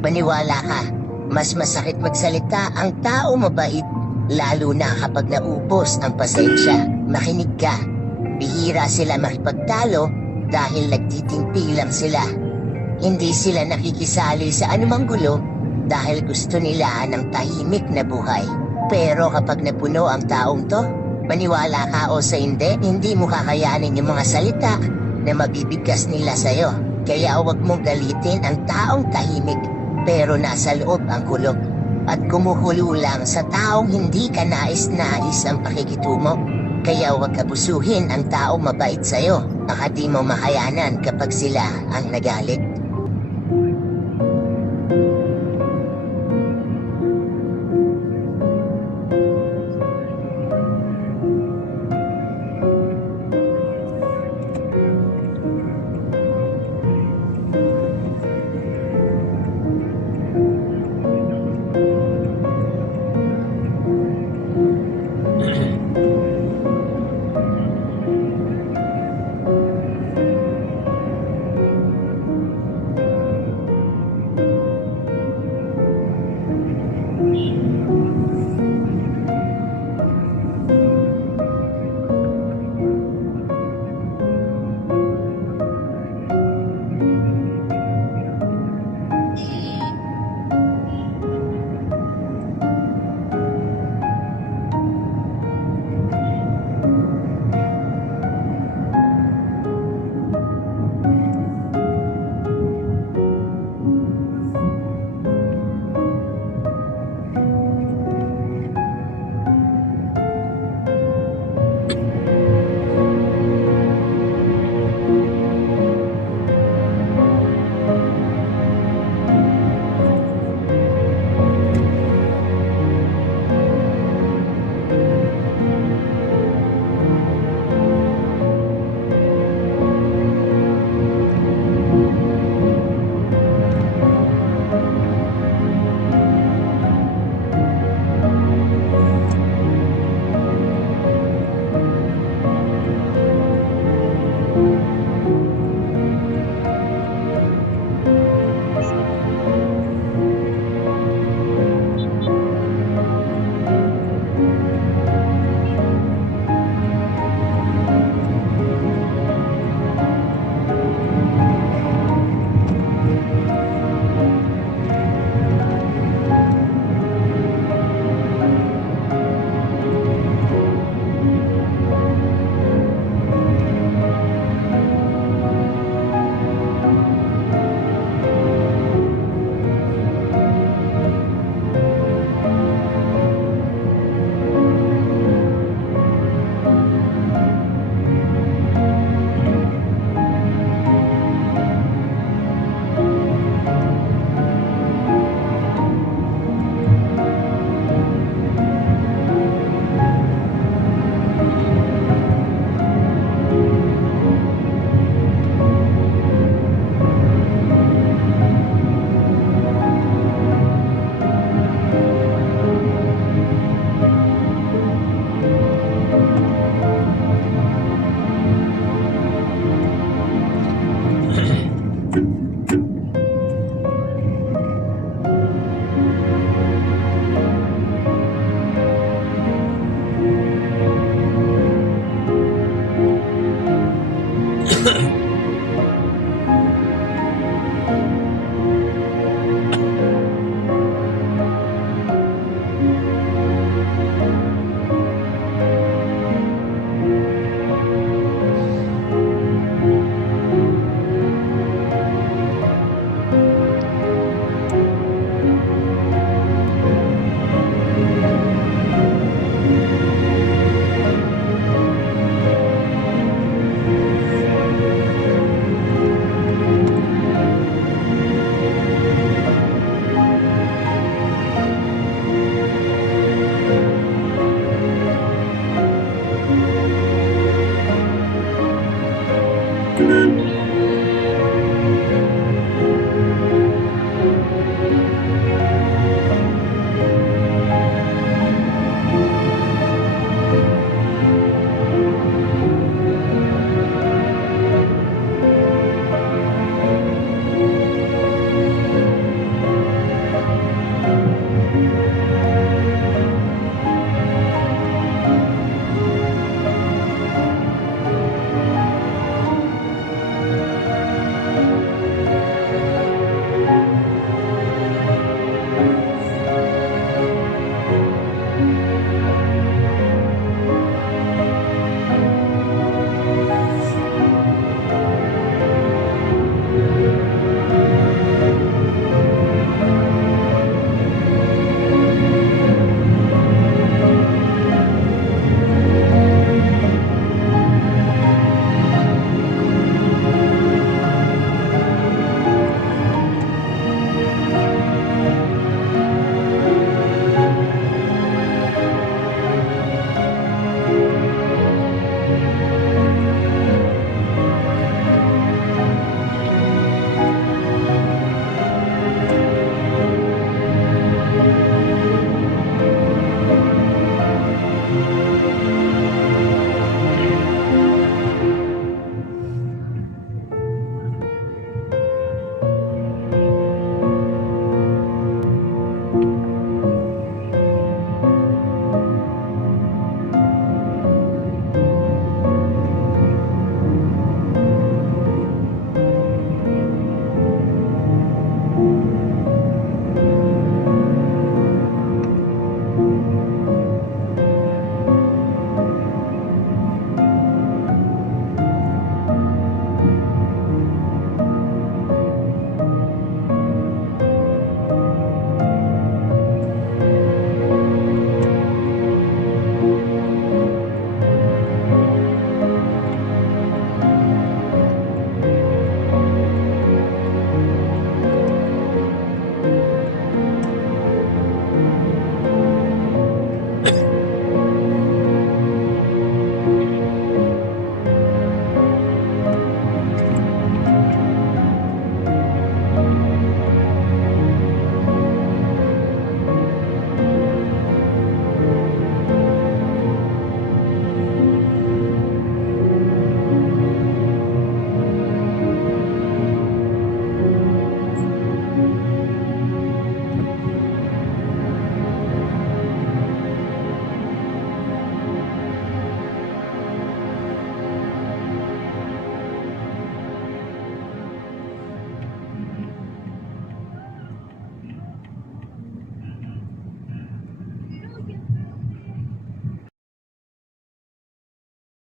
Maniwala ka, mas masakit magsalita ang tao mabait, lalo na kapag naubos ang pasensya. Makinig ka, bihira sila makipagtalo dahil nagtitimpi lang sila. Hindi sila nakikisali sa anumang gulo dahil gusto nila ng tahimik na buhay. Pero kapag napuno ang taong to, maniwala ka o sa hindi mo kakayanin yung mga salita na mabibigkas nila sa'yo. Kaya huwag mong galitin ang taong tahimik pero nasa loob ang kulog. At kumukulo lang sa taong hindi ka nais-nais ang pakikitungo. Kaya huwag abusuhin ang taong mabait sa'yo. Baka di mo makayanan kapag sila ang nagalit.